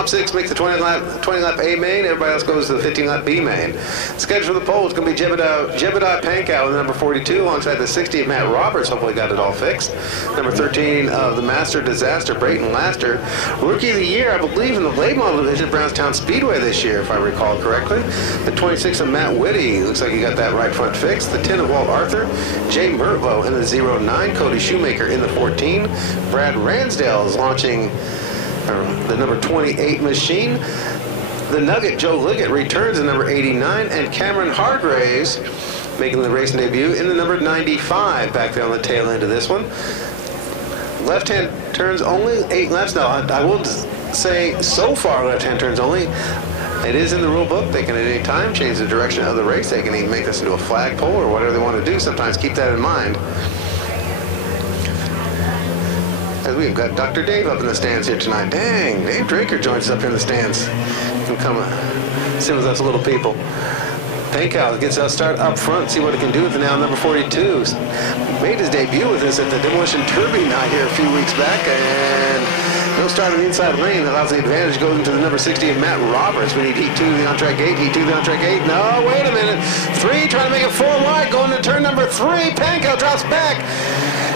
top 6 make the 20 lap A main. Everybody else goes to the 15 lap B main. Schedule for the pole is going to be Jebediah Pankow in the number 42 alongside the 60 of Matt Roberts. Hopefully got it all fixed. Number 13 of the Master Disaster, Brayton Laster. Rookie of the year, I believe, in the late model division at Brownstown Speedway this year, if I recall correctly. The 26 of Matt Whitty. Looks like he got that right front fixed. The 10 of Walt Arthur. Jay Mertlow in the 09. Cody Shoemaker in the 14. Brad Ransdale is launching the number 28 machine. The Nugget, Joe Liggett, returns in number 89. And Cameron Hargraves making the racing debut in the number 95 back there on the tail end of this one. Left-hand turns only, 8 laps. Now, I will say so far left-hand turns only. It is in the rule book. They can at any time change the direction of the race. They can even make this into a flagpole or whatever they want to do. Sometimes keep that in mind. As we've got Dr. Dave up in the stands here tonight. Dang, Dave Draker joins us up here in the stands. Can come sit with us little people. Pankow gets us start up front, see what he can do with the now number 42. Made his debut with us at the Demolition Derby night here a few weeks back, and no start on the inside lane. Allows the advantage to go into the number 60 of Matt Roberts. We need heat 2 to the on-track gate, heat 2 to the on-track gate. No, wait a minute. 3 trying to make it 4 wide, going to turn number 3. Pankow drops back.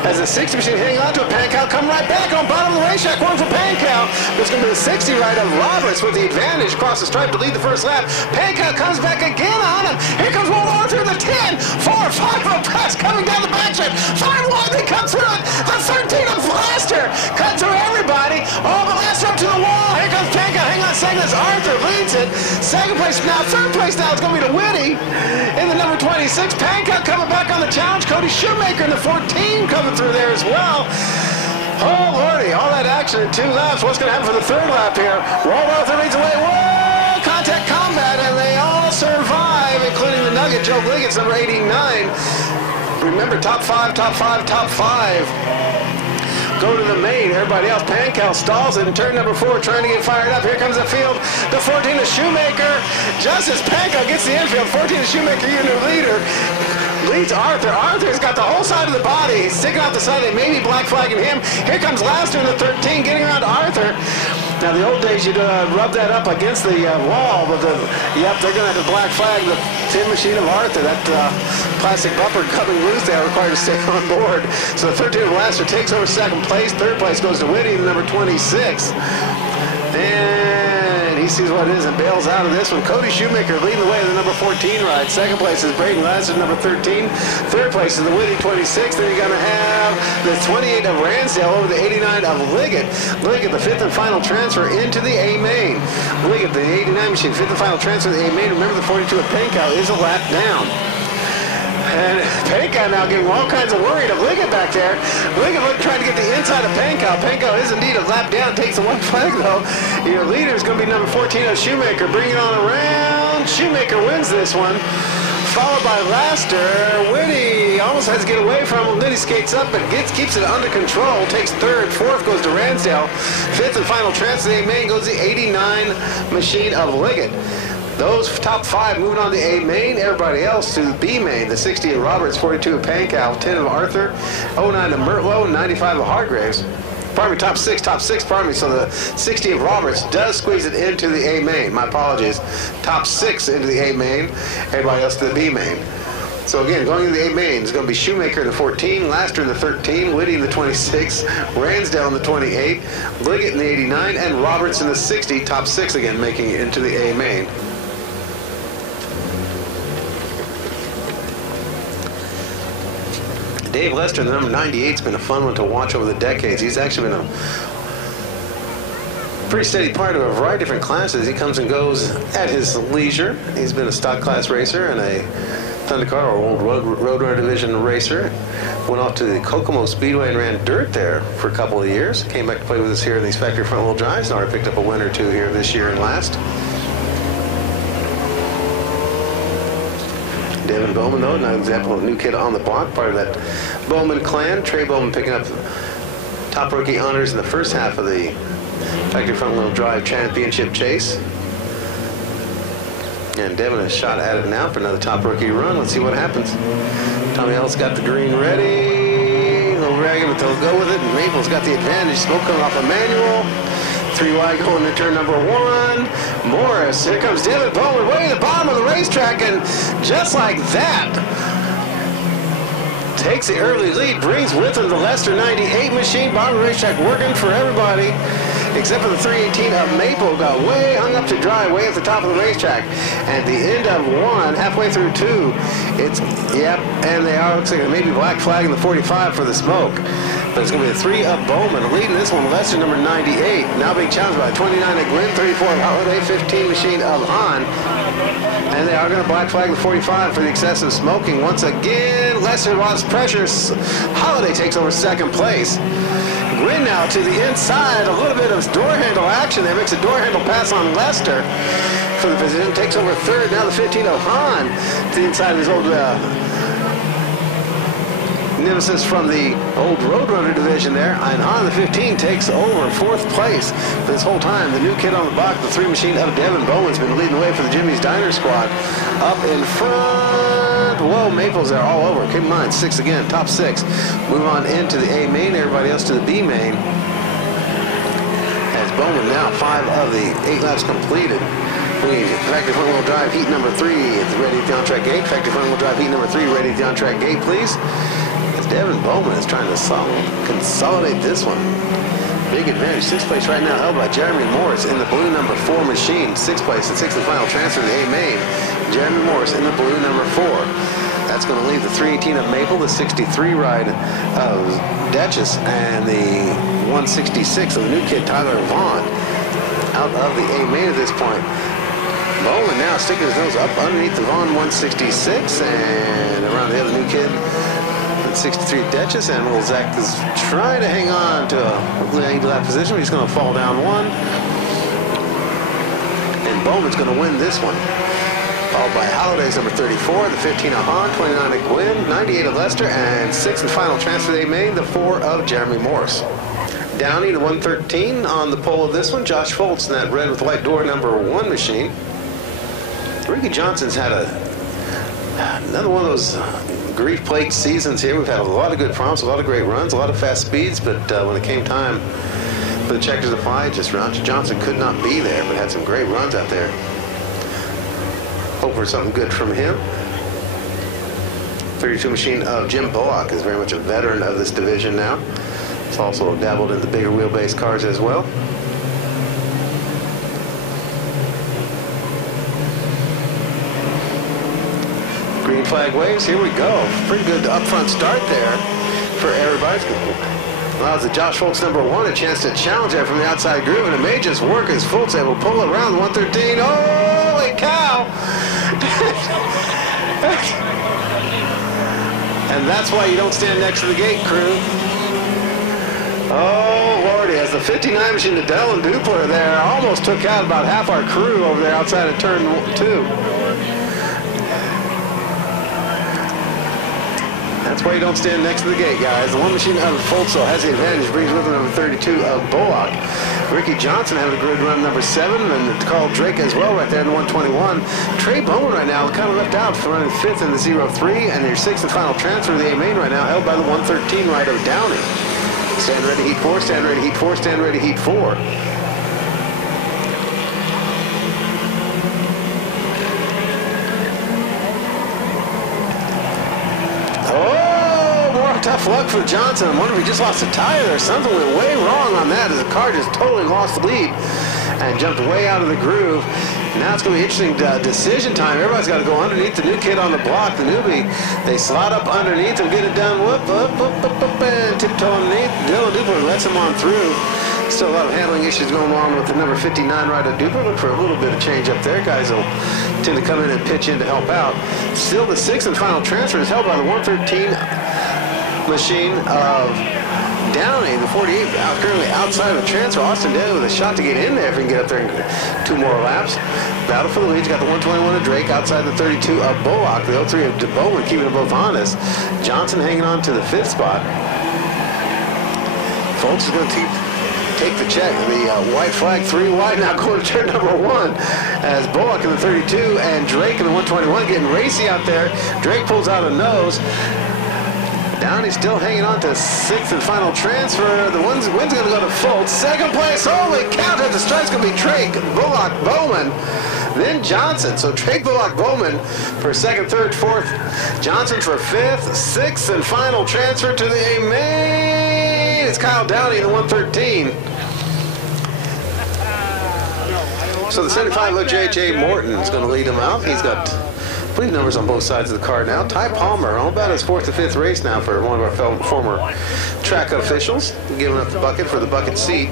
As the 60 machine hanging on to it, Pankow come right back on bottom of the racetrack. One for Pankow. It's going to be the 60 right of Roberts with the advantage across the stripe to lead the first lap. Pankow comes back again on him. Here comes Walt Arthur, the 10, 4, 5 of press coming down the backstretch. 5 wide, they come through it. The 13 of Blaster cut through everybody. Oh, Blaster up to the wall. Here comes Pankow. Hang on a second as Arthur leads it. Second place now, third place now is going to be to Whitty in the number 26. Pankow coming back on the challenge. Cody Shoemaker in the 14 coming through there as well. Oh, Lordy, all that action in 2 laps. What's going to happen for the 3rd lap here? Walt Arthur leads away. Whoa! Contact combat, and they all survive, including the Nugget, Joe Liggett's number 89. Remember, top 5, top 5, top 5. Go to the main. Everybody else, Pankow stalls it in turn number 4, trying to get fired up. Here comes the field. The 14 of Shoemaker. Just as Pankow gets the infield, 14 of Shoemaker, your new leader, leads Arthur. Arthur's got the whole side of the body. He's sticking out the side. They may be black flagging him. Here comes Laster in the 13, getting around Arthur. Now, the old days, you'd rub that up against the wall, but yep, they're going to have to black flag the 10 machine of Arthur. That plastic bumper coming loose there required to stay on board. So the 13 of Laster takes over 2nd place. 3rd place goes to Whitty, the number 26. And he sees what it is and bails out of this one. Cody Shoemaker leading the way in the number 14 ride. 2nd place is Brayton Laster, number 13. 3rd place is the Whitty 26. Then you're going to have the 28 of Ransdale over the 89 of Liggett. Liggett, the 5th and final transfer into the A main. Liggett, the 89 machine, 5th and final transfer to the A main. Remember, the 42 of Pankow is a lap down. And Pankow now getting all kinds of worried of Liggett back there. Liggett trying to get the inside of Pankow. Pankow is indeed a lap down, takes the 1 flag though. Your leader is going to be number 14 of Shoemaker. Bring it on around. Shoemaker wins this one. Followed by Laster. Whitty almost has to get away from him. Then he skates up but keeps it under control. Takes 3rd. 4th goes to Ransdale. 5th and final transfer to the A main goes the 89 machine of Liggett. Those top 5 moving on to A main. Everybody else to B main. The 60 of Roberts, 42 of Pankow, 10 of Arthur, 09 of Mertlow, 95 of Hargraves. Pardon me, top 6, pardon me. So the 60 of Roberts does squeeze it into the A main. My apologies. Top 6 into the A main. Everybody else to the B main. So again, going to the A main is going to be Shoemaker in the 14, Laster in the 13, Whitty in the 26, Ransdale in the 28, Liggett in the 89, and Roberts in the 60. Top 6 again making it into the A main. Dave Lester, the number 98, has been a fun one to watch over the decades. He's actually been a pretty steady part of a variety of different classes. He comes and goes at his leisure. He's been a stock class racer and a Thundercar or old Roadrunner Division racer. Went off to the Kokomo Speedway and ran dirt there for a couple of years. Came back to play with us here in these factory front wheel drives. Now I picked up a win or 2 here this year and last. Devin Bowman, though, another example of a new kid on the block, part of that Bowman clan. Trey Bowman picking up top rookie honors in the first half of the factory front wheel drive championship chase. And Devin has shot at it now for another top rookie run. Let's see what happens. Tommy Ellis got the green ready. They'll drag it, but they'll go with it. And Maple's got the advantage. Smoke coming off a manual. 3 wide going to turn number 1. Morris, here comes Devin Bowman way to the bottom of the racetrack, and just like that, takes the early lead, brings with him the Lester 98 machine. Bottom of the racetrack working for everybody, except for the 318 of Maple. Got way hung up to dry, way at the top of the racetrack. At the end of 1, halfway through 2, it's, yep, and they are, looks like maybe black flagging the 45 for the smoke. But it's going to be the 3 of Bowman. Leading this one, Lester number 98. Now being challenged by 29 of Glenn, 34 of Holiday, 15 machine of Han. And they are going to black flag the 45 for the excessive smoking. Once again, Lester lost pressure. Holiday takes over second place. Gwynn now to the inside. A little bit of door handle action there. Makes a door handle pass on Lester for the position. Takes over third. Now the 15 of Han to the inside of his old nemesis from the old Roadrunner division there. And Han, the 15, takes over fourth place for this whole time. The new kid on the block, the 3 machine of Devin Bowman's been leading the way for the Jimmy's Diner squad. Up in front. Whoa, Maples there all over. Keep in mind, 6 again, top 6. Move on into the A main, everybody else to the B main. As Bowman now 5 of the 8 laps completed. Factory front wheel drive heat number 3 at the ready at the on-track gate. Factory front wheel drive heat number 3 ready at the on-track gate, please. As Devin Bowman is trying to consolidate this one. Big advantage. 6th place right now held by Jeremy Morris in the blue number 4 machine. 6th place and 6th and final transfer to the A main. Jeremy Morris in the blue number 4. That's going to leave the 318 of Maple, the 63 ride of Duchess, and the 166 of the new kid Tyler Vaughn out of the A main at this point. Bowman now sticking his nose up underneath the Vaughn 166 and around the other new kid, 63 Duchess, and little Zach is trying to hang on to a lead lap position, but he's going to fall down 1. And Bowman's going to win this one. Followed by Holliday's number 34, the 15 of Han, 29 of Gwynn, 98 of Lester, and 6th and final transfer they made, the 4 of Jeremy Morris. Downey, the 113 on the pole of this one. Josh Foltz in that red with white door number 1 machine. Ricky Johnson's had another one of those grief plate seasons here. We've had a lot of good prompts, a lot of great runs, a lot of fast speeds, but when it came time for the checkers to fly, just Johnson could not be there, but had some great runs out there. Hope for something good from him. 32 machine of Jim Bullock is very much a veteran of this division now. He's also dabbled in the bigger wheelbase cars as well. Green flag waves, here we go. Pretty good up front start there for everybody. Allows the Josh Foltz number 1 a chance to challenge there from the outside groove, and it may just work as Foltz able to pull it around the 113. Holy cow! And that's why you don't stand next to the gate, crew. Oh, Lordy, as the 59 machine, the Dell and Dupler there almost took out about half our crew over there outside of turn 2. That's why you don't stand next to the gate, guys. The 1 machine of Foltz has the advantage, brings with him number 32 of Bullock. Ricky Johnson having a good run, number 7, and Carl Drake as well right there in the 121. Trey Bowman right now kind of left out for running 5th in the 03, and their 6th and final transfer to the A main right now held by the 113 right of Downey. Stand ready, heat 4, stand ready, heat 4, stand ready, heat 4. Tough luck for Johnson. I wonder if he just lost a tire or something went way wrong on that, as the car just totally lost the lead and jumped way out of the groove. Now it's going to be interesting decision time. Everybody's got to go underneath the new kid on the block, the newbie. They slide up underneath and get it done. Whoop, up, and tiptoe underneath. Dylan Dupler lets him on through. Still a lot of handling issues going on with the number 59 rider Dupler. Look for a little bit of change up there. Guys will tend to come in and pitch in to help out. Still the 6th and final transfer is held by the 113 machine of Downey, the 48, currently outside of the transfer. Austin Daly with a shot to get in there if he can get up there in 2 more laps. Battle for the lead. He's got the 121 of Drake outside the 32 of Bullock. The 03 of Bowman keeping them both honest. Johnson hanging on to the 5th spot. Folks is going to take the check. The white flag 3 wide now going to turn number 1 as Bullock in the 32 and Drake in the 121 getting racy out there. Drake pulls out a nose. Downey's still hanging on to sixth and final transfer. The win's going to go to Fultz. Second place, holy count at the stripe's going to be Drake, Bullock, Bowman, then Johnson. So Drake, Bullock, Bowman for second, third, fourth. Johnson for fifth, sixth, and final transfer to the A-main. It's Kyle Downey in the 113. So the 75 of J.J. Morton is going to lead him out. He's got fleet numbers on both sides of the car now. Ty Palmer, all about his fourth or fifth race now for one of our former track officials, giving up the bucket for the bucket seat.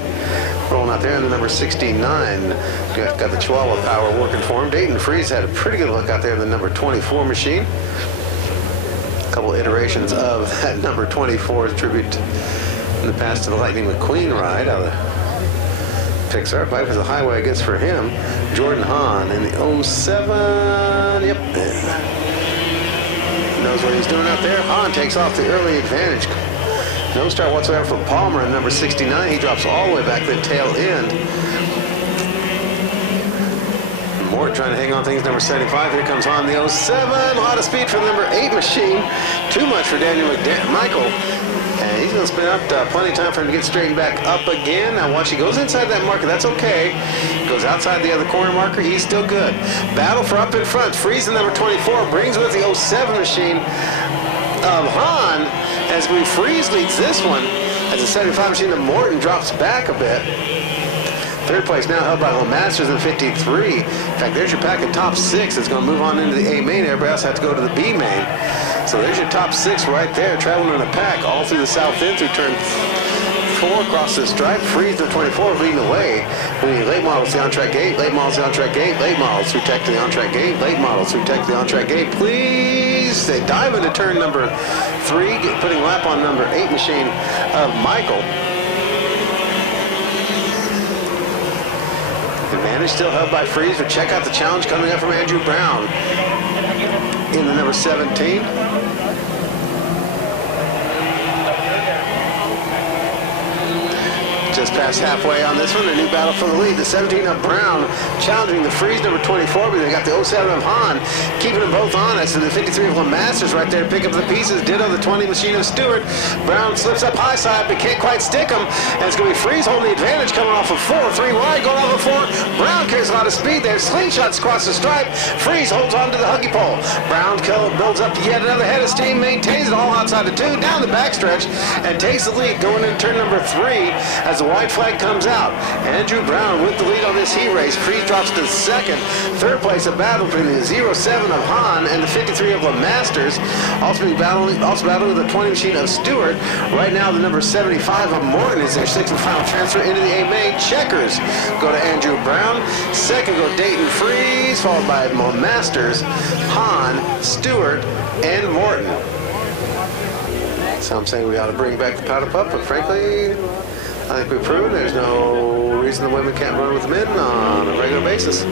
Rolling out there in the number 69. Got the Chihuahua power working for him. Dayton Freeze had a pretty good look out there in the number 24 machine. A couple iterations of that number 24 tribute in the past to the Lightning McQueen ride out of Pixar. Life is a highway, I guess, for him. Jordan Hahn in the 07. Yep. Knows what he's doing out there. Hahn takes off the early advantage. No start whatsoever for Palmer in number 69. He drops all the way back to the tail end. Mort trying to hang on things, number 75. Here comes Hahn, the 07. A lot of speed for the number 8 machine. Too much for Daniel Michael. And he's going to spin up plenty of time for him to get straightened back up again. Now watch, he goes inside that marker. That's okay. Goes outside the other corner marker. He's still good. Battle for up in front. Freeze the number 24. Brings with the 07 machine of Hahn. As we Freeze leads this one. As the 75 machine of Morton drops back a bit. Third place now held by Masters in 53. In fact, there's your pack of top 6. It's going to move on into the A main. Everybody else has to go to the B main. So there's your top 6 right there, traveling in a pack all through the south end through turn 4 across the stripe. Freeze the 24 leading the way. We need late models to the on-track gate, late models to the on-track gate, late models through tech to the on-track gate, late models through tech to the on-track gate. Please, they dive into turn number 3, putting lap on number 8 machine of Michael. Advantage still held by Freeze, but check out the challenge coming up from Andrew Brown in the number 17. Just past halfway on this one, a new battle for the lead. The 17 of Brown challenging the Freeze number 24, but they got the 07 of Hahn, keeping them both honest. And the 53 of Masters right there to pick up the pieces. Ditto the 20 machine of Stewart. Brown slips up high side, but can't quite stick him. And it's going to be Freeze holding the advantage, coming off of 4. 3 wide, going off of 4. Brown carries a lot of speed there. Slingshots across the stripe. Freeze holds on to the huggy pole. Brown builds up yet another head of steam, maintains it all outside the 2, down the backstretch, and takes the lead going into turn number 3 as the white flag comes out. Andrew Brown with the lead on this heat race. Freeze drops to second. Third place, a battle between the 07 of Hahn and the 53 of Masters. Also battling with the 20 machine of Stewart. Right now, the number 75 of Morton is their 6th and final transfer into the A main. Checkers go to Andrew Brown. Second go Dayton Freeze, followed by Masters, Hahn, Stewart, and Morton. Some say we ought to bring back the powder puff, but frankly, I think we've proven there's no reason the women can't run with the men on a regular basis.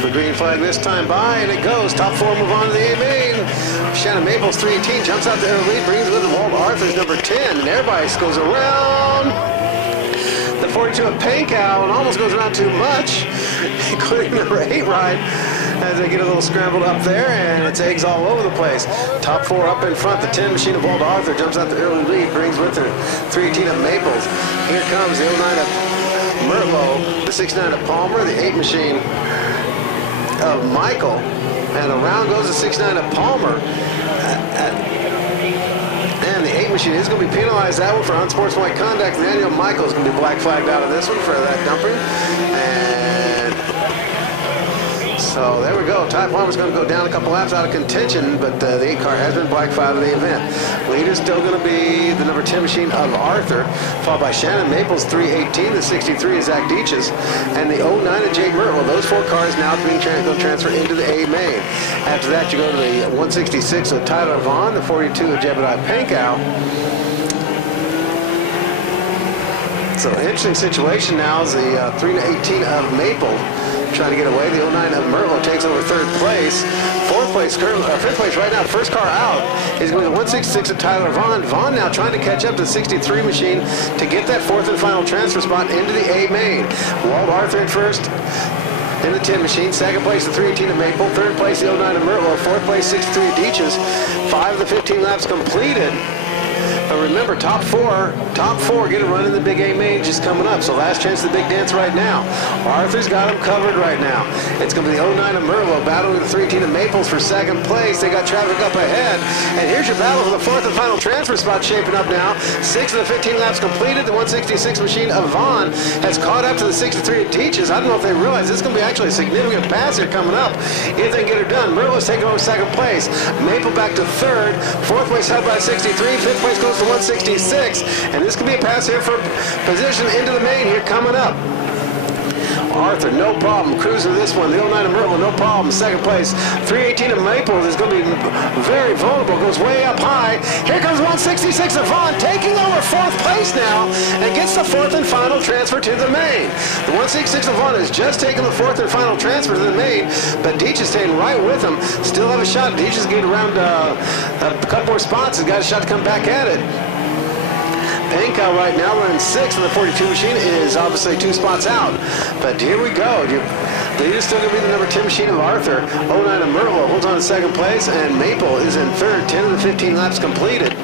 The green flag this time by, and it goes. Top 4 move on to the A main. Shannon Maples, 318, jumps out the lead, brings with him Walt Arthur's number 10, and everybody goes around the 42 of Pankow and almost goes around too much, including number 8 ride, as they get a little scrambled up there, and it's eggs all over the place. Top 4 up in front. The 10 machine of Walt Arthur jumps out the early lead, brings with her 318 of Maples. Here comes the 09 of Merlot, the 69 of Palmer, the 8 machine of Michael, and around goes the 69 of Palmer. And the 8 machine is going to be penalized that one for unsportsmanlike conduct. Daniel Michael is going to be black flagged out of this one for that dumping. And so there we go. Ty Palmer's going to go down a couple laps out of contention, but the 8 car has been black flagged in the event. Leader's still going to be the number 10 machine of Arthur, followed by Shannon Maples, 318, the 63 is Zach Deaches, and the 09 of Jay Mertle. Those 4 cars now being going to transfer into the A main. After that, you go to the 166 of Tyler Vaughn, the 42 of Jebediah Pankow. So interesting situation now is the 318 of Maple trying to get away. The 09 of Merlo takes over 3rd place. place. Fifth place right now, first car out is going to be the 166 of Tyler Vaughn. Vaughn now trying to catch up to the 63 machine to get that fourth and final transfer spot into the A main. Walt Arthur at first in the 10 machine. Second place, the 318 of Maple. Third place, the 09 of Myrtle. Fourth place, 63 of Deaches. 5 of the 15 laps completed. But remember, top four get a run in the big A main just coming up. So last chance of the big dance right now. Arthur's got him covered right now. It's going to be the 09 of Merlot battling with the 318 of Maples for second place. They got traffic up ahead. And here's your battle for the fourth and final transfer spot shaping up now. 6 of the 15 laps completed. The 166 machine of Vaughn has caught up to the 63 of Teaches. I don't know if they realize this is going to be actually a significant pass here coming up if they can get her done. Merlot's taking over second place. Maple back to third. Fourth place held by 63. Fifth place goes to 166, and this could be a pass here for position into the main here coming up. Arthur, no problem, cruising this one. The 09 of Myrtle, no problem. Second place, 318 of Maples is going to be very vulnerable. Goes way up high. Here comes 166 of Vaughn, taking over fourth place now, and gets the fourth and final transfer to the main. The 166 of Vaughn has just taken the fourth and final transfer to the main, but Deach is staying right with him. Still have a shot. Deach is getting around a couple more spots. He's got a shot to come back at it. Pankow right now running 6th, and the 42 machine is obviously 2 spots out. But here we go. They're still going to be the number 10 machine of Arthur. 09 of Myrtle holds on to second place, and Maple is in third. 10 of the 15 laps completed.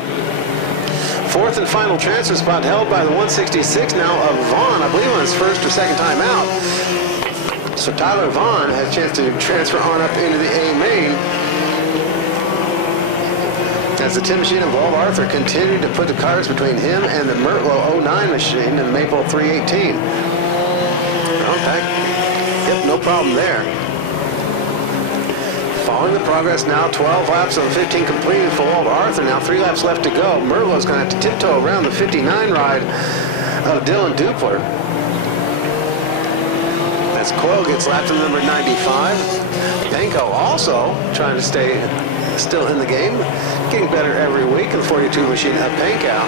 Fourth and final transfer spot held by the 166 now of Vaughn, I believe on his first or second time out. So Tyler Vaughn has a chance to transfer on up into the A main. As the 10 machine of Walt Arthur continued to put the cars between him and the Myrtle 09 machine and the Maple 318. Okay. Yep, no problem there. Following the progress now, 12 laps of 15 completed for Walt Arthur. Now 3 laps left to go. Myrtle's going to have to tiptoe around the 59 ride of Dylan Dupler. As Coyle gets lapped to number 95. Benko also trying to stay still in the game, getting better every week in the 42 machine of Pankow.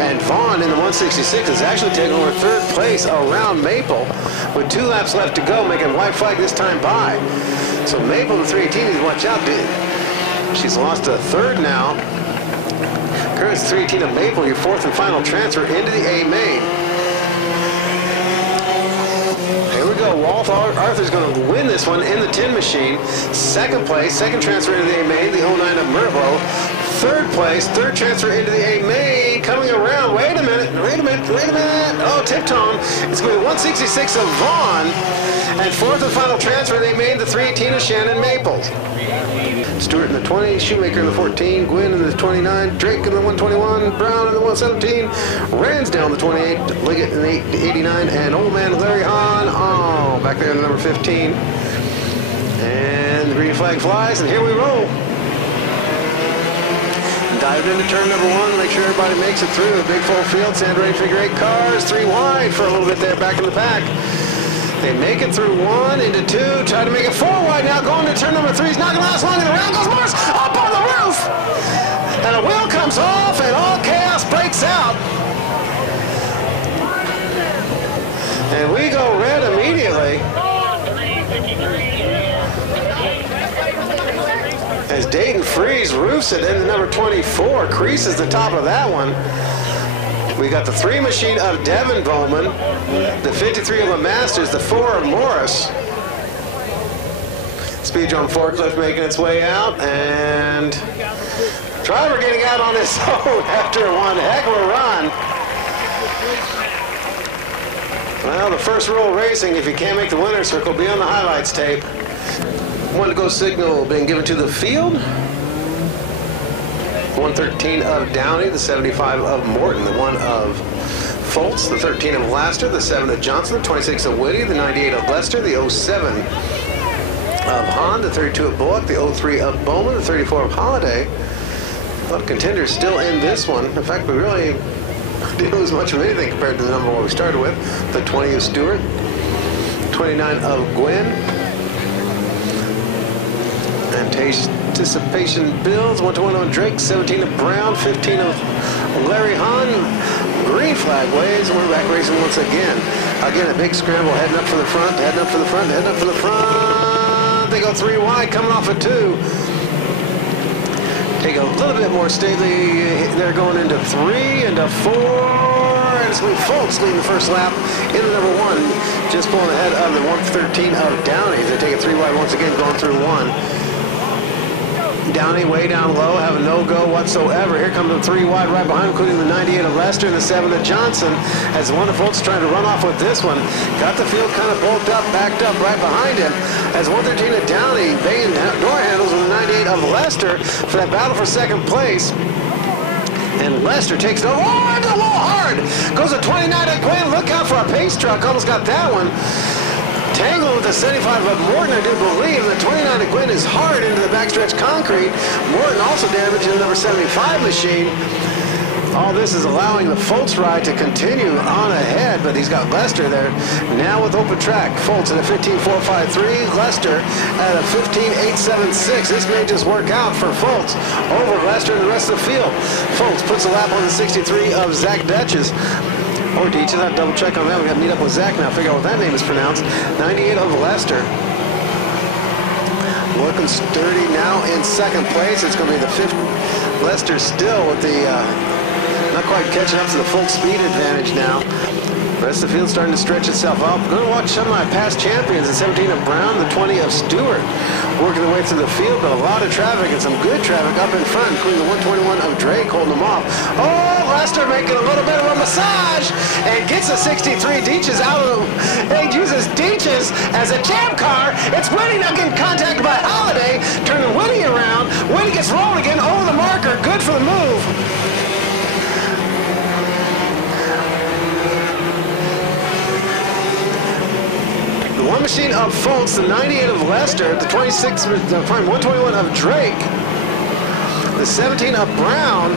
And Vaughn in the 166 is actually taking over third place around Maple with 2 laps left to go, making a white flag this time by. So Maple, the 318, needs to watch out. She's lost a third now. Current's 318 of Maple, your fourth and final transfer into the A main. Walt Arthur's going to win this one in the 10 machine. Second place, second transfer into the A main, the 09 of Myrtle. Third place, third transfer into the A main. Coming around, wait a minute. Oh, tip-tone. It's going to be 166 of Vaughn. And fourth and final transfer, they made the 318 of Shannon Maples. Stewart in the 20, Shoemaker in the 14, Gwynn in the 29, Drake in the 121, Brown in the 117, Ransdale in the 28, Liggett in the 89, and old man Larry Hahn, back there in the number 15. And the green flag flies, and here we roll. Dived into turn number 1, make sure everybody makes it through. A big full field, Sandray figure 8 cars, 3 wide for a little bit there back in the pack. They make it through 1 into 2, try to make it 4 wide now, going to turn number 3. He's not going to last long, and around goes Morris, up on the roof! And a wheel comes off, and all chaos breaks out. And we go red immediately. As Dayton Freeze roofs it into number 24, creases the top of that one. We got the 3 machine of Devin Bowman, the 53 of the Masters, the 4 of Morris. Speedrome forklift making its way out, and driver getting out on his own after one heck of a run. Well, the first rule of racing, if you can't make the winner's circle, be on the highlights tape. 1 to go signal being given to the field. 113 of Downey, the 75 of Morton, the 1 of Foltz, the 13 of Laster, the 7 of Johnson, the 26 of Whitty, the 98 of Lester, the 07 of Hahn, the 32 of Bullock, the 03 of Bowman, the 34 of Holiday. A lot of contenders still in this one. In fact, we really didn't lose much of anything compared to the number 1 we started with. The 20 of Stewart, 29 of Gwynn. Anticipation builds, 1-1 on Drake, 17 of Brown, 15 of Larry Hahn. Green flag waves, and we're back racing once again. Again, a big scramble, heading up for the front, heading up for the front, heading up for the front. They go 3 wide, coming off of 2. Take a little bit more stately. They're going into 3, into 4. And it's going to be Foltz leading the first lap into number 1. Just pulling ahead of the 113 of Downey. They take it 3 wide once again, going through 1. Downey way down low, have a no-go whatsoever. Here comes the 3 wide right behind, including the 98 of Lester and the 7 of Johnson. As one of Foltz trying to run off with this one. Got the field kind of bulked up, backed up right behind him. As 113 of Downey banging door handles with the 98 of Lester for that battle for second place. And Lester takes it over. Oh, into the wall hard. Goes a 29 of Gwen. Look out for a pace truck. Almost got that one. Tangled with the 75 of Morton, I do believe. The 29 of Gwynn is hard into the backstretch concrete. Morton also damaging the number 75 machine. All this is allowing the Foltz ride to continue on ahead, but he's got Lester there. Now with open track, Foltz at a 15.453, Lester at a 15.876. This may just work out for Foltz over Lester and the rest of the field. Foltz puts a lap on the 63 of Zach Dutchess. Or Deitch, I'll double check on that. We got to meet up with Zach now, figure out what that name is pronounced. 98 of Lester. Looking sturdy now in second place. It's going to be the 5th. Lester still with the, not quite catching up to the full speed advantage now. The rest of the field starting to stretch itself out. We're going to watch some of my past champions, the 17 of Brown, the 20 of Stewart, working their way through the field, but a lot of traffic and some good traffic up in front, including the 121 of Drake holding them off. Oh, Lester making a little bit of a massage and gets a 63. Deitch's out of the, he uses Deitch's as a jam car. It's Winnie now getting contacted by Holiday, turning Winnie around. Winnie gets rolling again over the marker. Good for the move. The 1 machine of Foltz, the 98 of Lester, the 26, 121 of Drake, the 17 of Brown,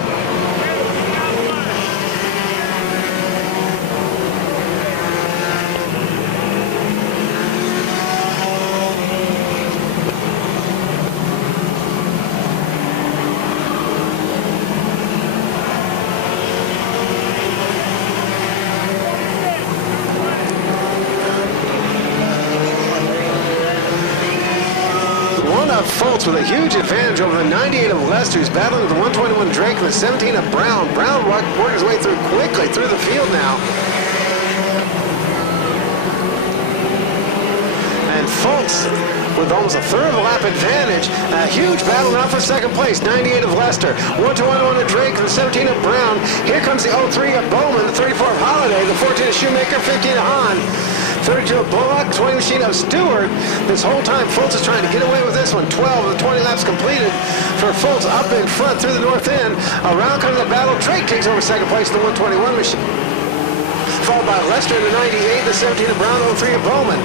Foltz with a huge advantage over the 98 of Lester, who's battling with the 121 Drake and the 17 of Brown. Brown working his way through quickly through the field now. And Foltz with almost a third of a lap advantage. A huge battle now for second place. 98 of Lester, 121 of Drake, and the 17 of Brown. Here comes the 03 of Bowman, the 34 of Holiday, the 14 of Shoemaker, 15 of Hahn. 32 of Bullock, 20 machine of Stewart. This whole time, Foltz is trying to get away with this one. 12 of the 20 laps completed for Foltz up in front through the north end. Around comes the battle. Drake takes over second place in the 121 machine. Followed by Lester in the 98, the 17 of Brown, 03 of Bowman.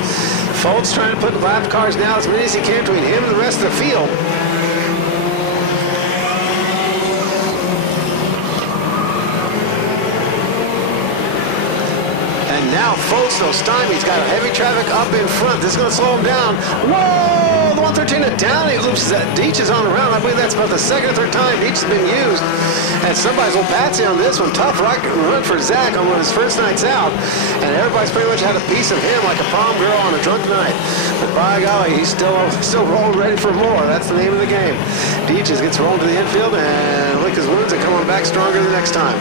Foltz trying to put lap cars now as many as he can between him and the rest of the field. Now Foltz, though, stymied. He's got heavy traffic up in front. This is going to slow him down. Whoa! The 113 of Downey loops that. Deitch is on the round. I believe that's about the second or third time Deitch has been used. And somebody's old Patsy on this one. Tough run for Zach on one of his first nights out. And everybody's pretty much had a piece of him like a prom girl on a drunk night. But by golly, he's still rolling ready for more. That's the name of the game. Deitch gets rolling to the infield and lick his wounds and come on back stronger the next time.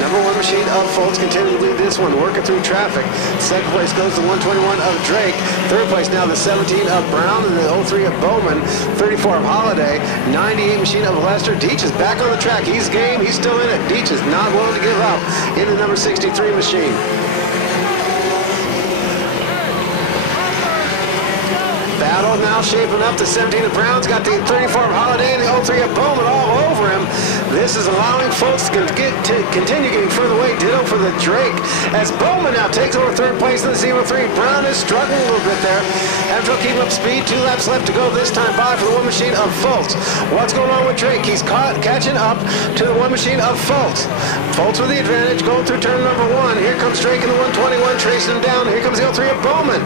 Number 1 machine of Foltz continuing to lead this one, working through traffic. Second place goes to 121 of Drake. Third place now the 17 of Brown and the 03 of Bowman. 34 of Holiday. 98 machine of Lester. Deitch is back on the track. He's game. He's still in it. Deitch is not willing to give up in the number 63 machine. Battle now shaping up. The 17 of Brown's got the 34 of Holiday and the 03 of Bowman all over him. This is allowing Foltz to continue getting further away. Ditto for the Drake. As Bowman now takes over third place in the 03. Brown is struggling a little bit there. Having to keep up speed. 2 laps left to go this time by for the 1 machine of Foltz. What's going on with Drake? He's catching up to the 1 machine of Foltz. Foltz with the advantage going through turn number 1. Here comes Drake in the 121 tracing him down. Here comes the 03 of Bowman.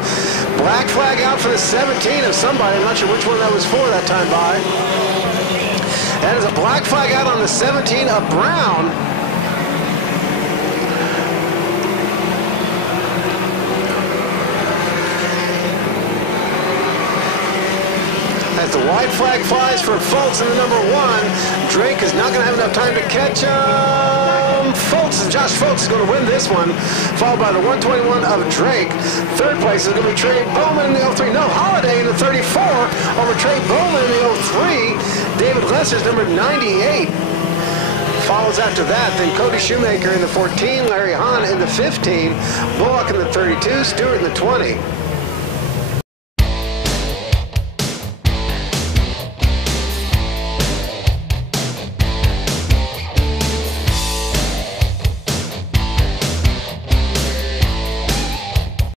Black flag out for the 17 of somebody. I'm not sure which one that was for that time by. That is a black flag out on the 17 of Brown. flag flies for Fultz in the number 1. Drake is not going to have enough time to catch him. Josh Fultz is going to win this one, followed by the 121 of Drake. Third place is going to be Trey Bowman in the 03. No, Holiday in the 34 over Trey Bowman in the 03. David Lesser's number 98. Follows after that, then Cody Shoemaker in the 14, Larry Hahn in the 15, Bullock in the 32, Stewart in the 20.